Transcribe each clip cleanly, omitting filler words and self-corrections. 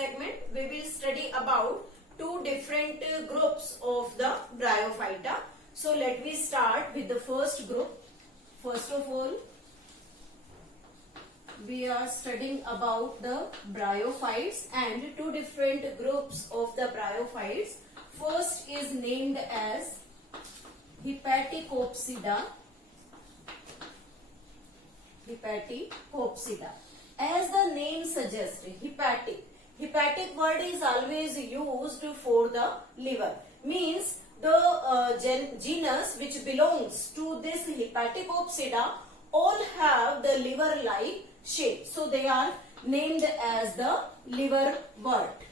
segment we will study about two different groups of the Bryophyta. So let me start with the first group. First of all, we are studying about the bryophytes and two different groups of the bryophytes. First is named as Hepaticopsida. Hepaticopsida. As the name suggests, hepatic word is always used for the liver. Means the genus which belongs to this Hepaticopsida all have the liver-like shape. So they are named as the liverwort.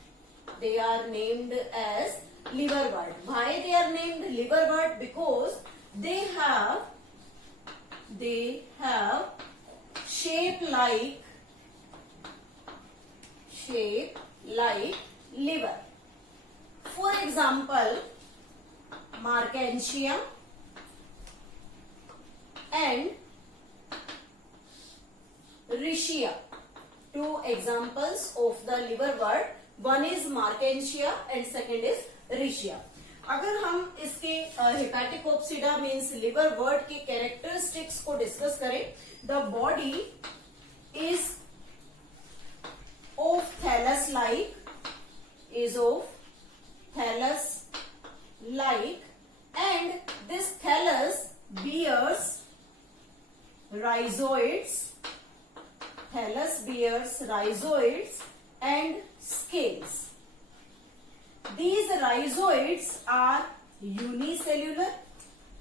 They are named as liverwort. Why they are named liverwort? Because they have shape like liver. For example, Markantia and Riccia. Two examples of the liverwort. One is Markantia and second is Riccia. अगर हम इसके hepaticopsida means liverwort के characteristics को discuss करें, the body is of thallus like and this thallus bears rhizoids and scales. These rhizoids are unicellular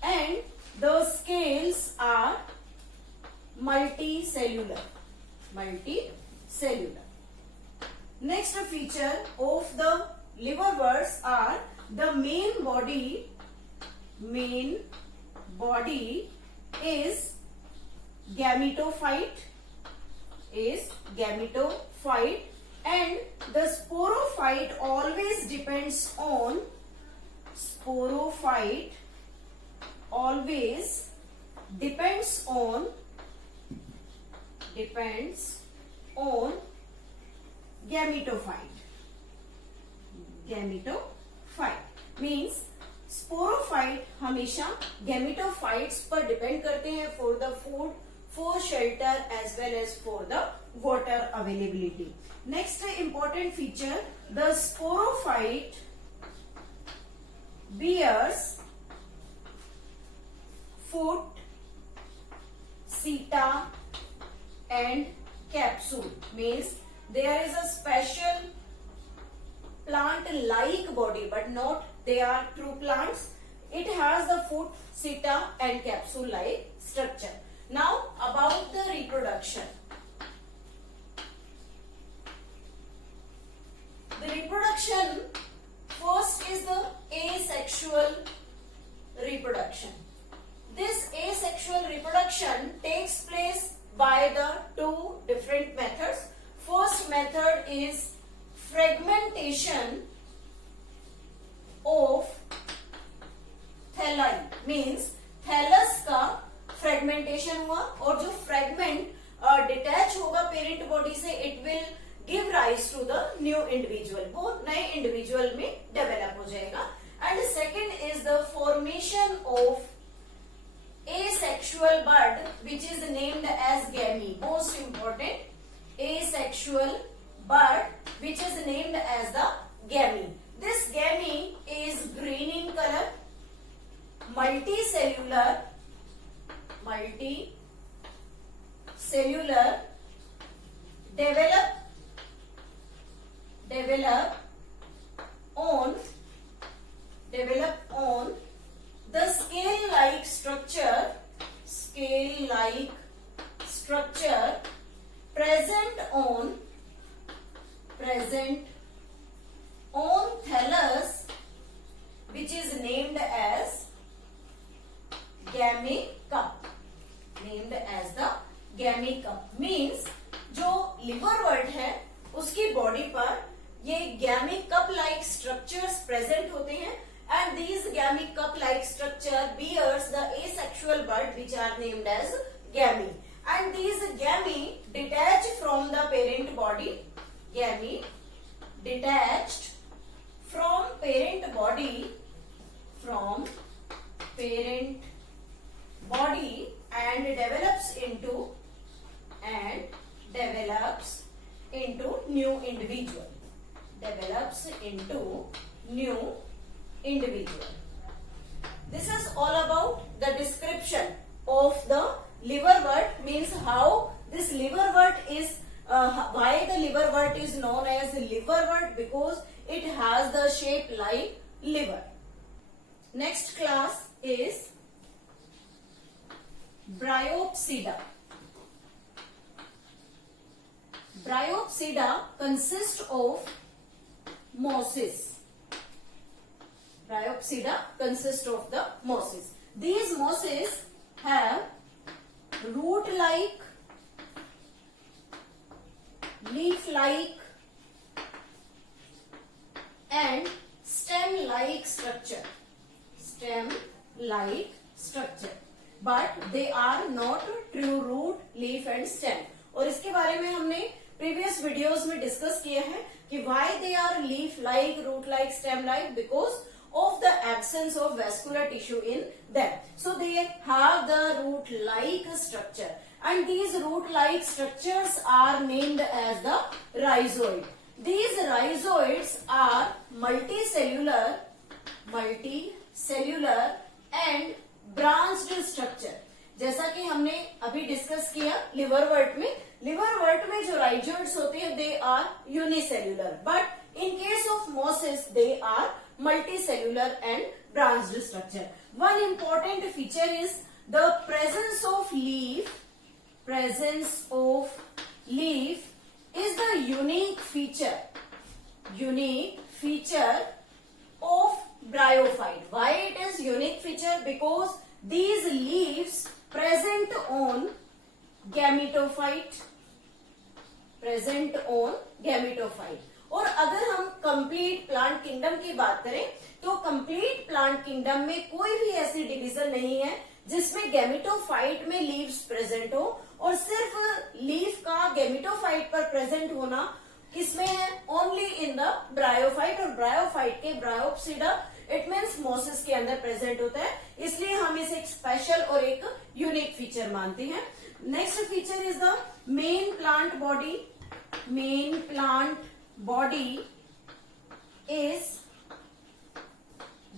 and the scales are multicellular. Next feature of the liverworts are the main body is gametophyte and the sporophyte always depends on gametophyte means sporophyte हमेशा gametophytes पर depend करते हैं for the food, for shelter as well as for the water availability. Next important feature, the sporophyte bears foot, seta and capsule. Means there is a special plant-like body, but not they are true plants. It has the foot, seta and capsule-like structure. Now about the reproduction. The reproduction first is the asexual reproduction. This asexual reproduction takes place by the two different methods. First method is fragmentation of thalli. Means thallus का fragmentation हुआ और जो fragment detach होगा parent body से, it will give rise to the new individual. वो नए individual में develop हो जाएगा. And second is the formation of asexual bud which is named as gamy. Most important, asexual bud which is named as the gamy. This gamy is green in color, multicellular, develop on the scale-like structure present on thallus which is named as gamecup. Means जो liverwort है उसकी body पर ये gamecup like structures present होते हैं and these gamecup like structure bears the asexual bud which are named as gamy. and these gamete detach from the parent body. Gamete detached from parent body and develops into new individual. This is all about the description of the liverwort, means how this liverwort is why the liverwort is known as liverwort, because it has the shape like liver. Next class is Bryopsida. Bryopsida consists of mosses. Bryopsida consists of the mosses. These mosses have root-like, leaf-like and stem-like structure. But they are not true root, leaf and stem. और इसके बारे में हमने previous videos में discuss किया है कि why they are leaf-like, root-like, stem-like, because of the absence of vascular tissue in them. So they have the root-like structure, and these root-like structures are named as the rhizoid. These rhizoids are multicellular and branched structure. जैसा कि हमने अभी discuss किया liverwort में जो rhizoids होते हैं they are unicellular, but in case of mosses they are multicellular and branched structure. One important feature is the presence of leaf is the unique feature of bryophyte. Why it is unique feature? Because these leaves present on gametophyte. और अगर हम complete plant kingdom की बात करें तो complete plant kingdom में कोई भी ऐसी डिवीजन नहीं है जिसमें गैमेटोफाइट में लीव्स प्रेजेंट हो, और सिर्फ लीफ का गैमेटोफाइट पर प्रेजेंट होना किसमें है? ओनली इन द ब्रायोफाइट, और ब्रायोफाइट के ब्रायोप्सिडा इट मीन्स मोसिस के अंदर प्रेजेंट होता है, इसलिए हम इसे एक स्पेशल और एक यूनिक फीचर मानते हैं. Next feature is the main plant body is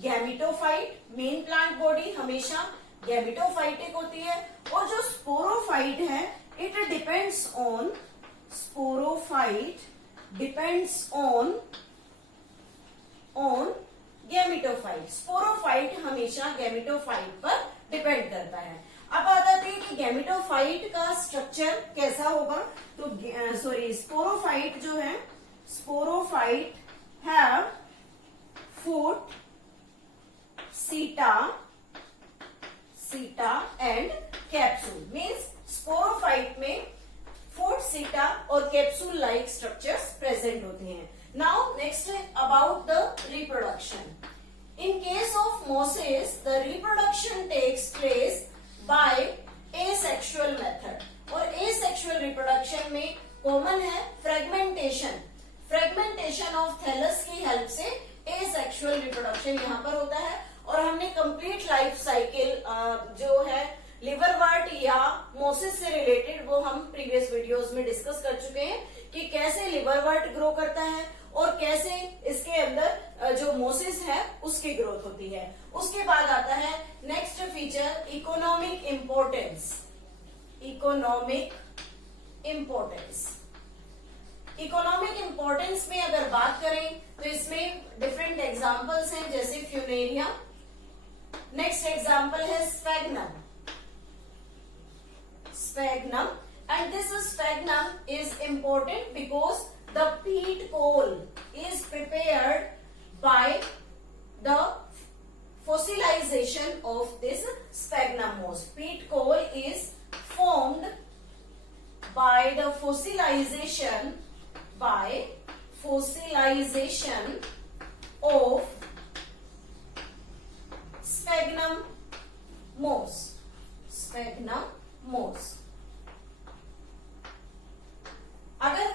gametophyte. Main plant body हमेशा गैमेटोफाइटिक होती है, और जो स्पोरोफाइट है it depends on gametophyte. Sporophyte हमेशा गैमेटोफाइट पर डिपेंड करता है. अब बात आती है कि गैमेटोफाइट का स्ट्रक्चर कैसा होगा. तो स्पोरोफाइट जो है, स्पोरोफाइट हैव फुट, सीटा एंड कैप्सूल. मीन्स स्पोरोफाइट में फुट, सीटा और कैप्सूल लाइक स्ट्रक्चर्स प्रेजेंट होते हैं. Now next about the reproduction. In case of mosses, the reproduction takes place by asexual method. और asexual reproduction में कॉमन है fragmentation of thallus की help से asexual reproduction यहाँ पर होता है. और हमने कंप्लीट लाइफ साइकिल जो है लिवरवर्ट या मोसिस से रिलेटेड वो हम प्रीवियस वीडियोस में डिस्कस कर चुके हैं कि कैसे लिवरवर्ट ग्रो करता है और कैसे इसके अंदर जो मोसिस है उसकी ग्रोथ होती है. उसके बाद आता है नेक्स्ट फीचर इकोनॉमिक इम्पोर्टेंस में अगर बात करें तो इसमें डिफरेंट एग्जांपल्स हैं, जैसे फ्यूनेरिया. नेक्स्ट एग्जांपल है स्फेग्नम, and this sphagnum is important because the peat coal is prepared by the fossilization of this sphagnum moss. Peat coal is formed by the fossilization of sphagnum moss. अगर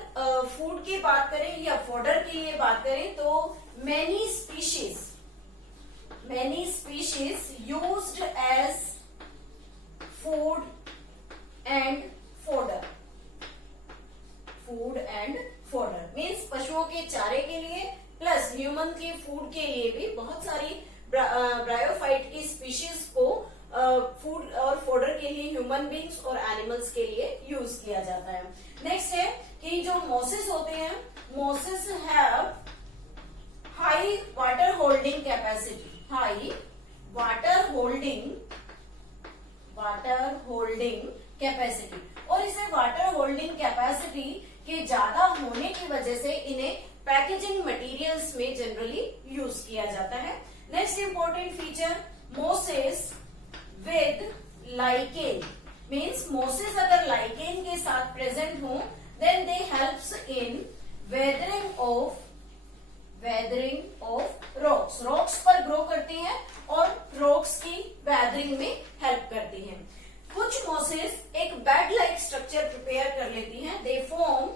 food की बात करें या fodder के लिए बात करें तो many species used as food and fodder means पशुओं के चारे के लिए प्लस ह्यूमन के फूड के लिए भी बहुत सारी ब्रायोफाइट की स्पीशीज को फूड और फोडर के लिए ह्यूमन बींग्स और एनिमल्स के लिए यूज किया जाता है। नेक्स्ट है कि जो मॉसेस होते हैं, mosses have high water holding capacity, और इसे वाटर होल्डिंग कैपेसिटी के ज्यादा होने की वजह से इन्हें पैकेजिंग मटेरियल्स में जनरली यूज किया जाता है। Next important feature, mosses with lichen, means mosses अगर लाइकेन के साथ प्रेजेंट हो then they helps in weathering of rocks पर ग्रो करती हैं और रॉक्स की वेदरिंग में हेल्प करती हैं। कुछ मॉसेस एक बेड लाइक स्ट्रक्चर प्रिपेयर कर लेती हैं, they form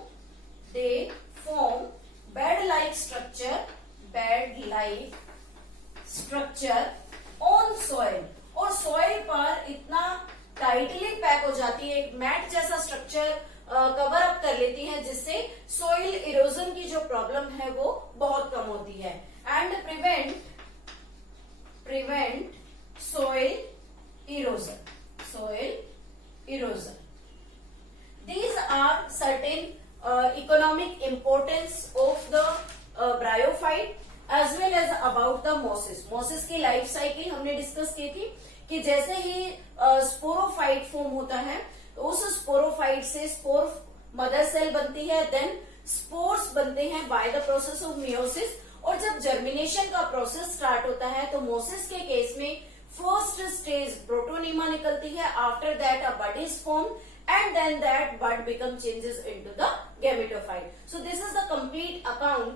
bed like structure on soil, और सॉइल पर इतना टाइटली पैक हो जाती है, एक मैट जैसा स्ट्रक्चर कवर अप कर लेती है जिससे सॉइल इरोजन की जो प्रॉब्लम है वो बहुत कम होती है and prevent soil erosion. These are certain economic importance of the bryophyte as well as about the mosses. Mosses की लाइफ साइकिल हमने डिस्कस की थी कि जैसे ही स्पोरोफाइट फॉर्म होता है उस स्पोरोफाइट से स्पोर मदर सेल बनती है, देन स्पोर्स बनते हैं by the process of meiosis, और जब जर्मिनेशन का प्रोसेस स्टार्ट होता है तो मोसिस के केस में फर्स्ट स्टेज प्रोटोनिमा निकलती है, after that a bud is form and then that bud become changes into the gametophyte. So this is the complete account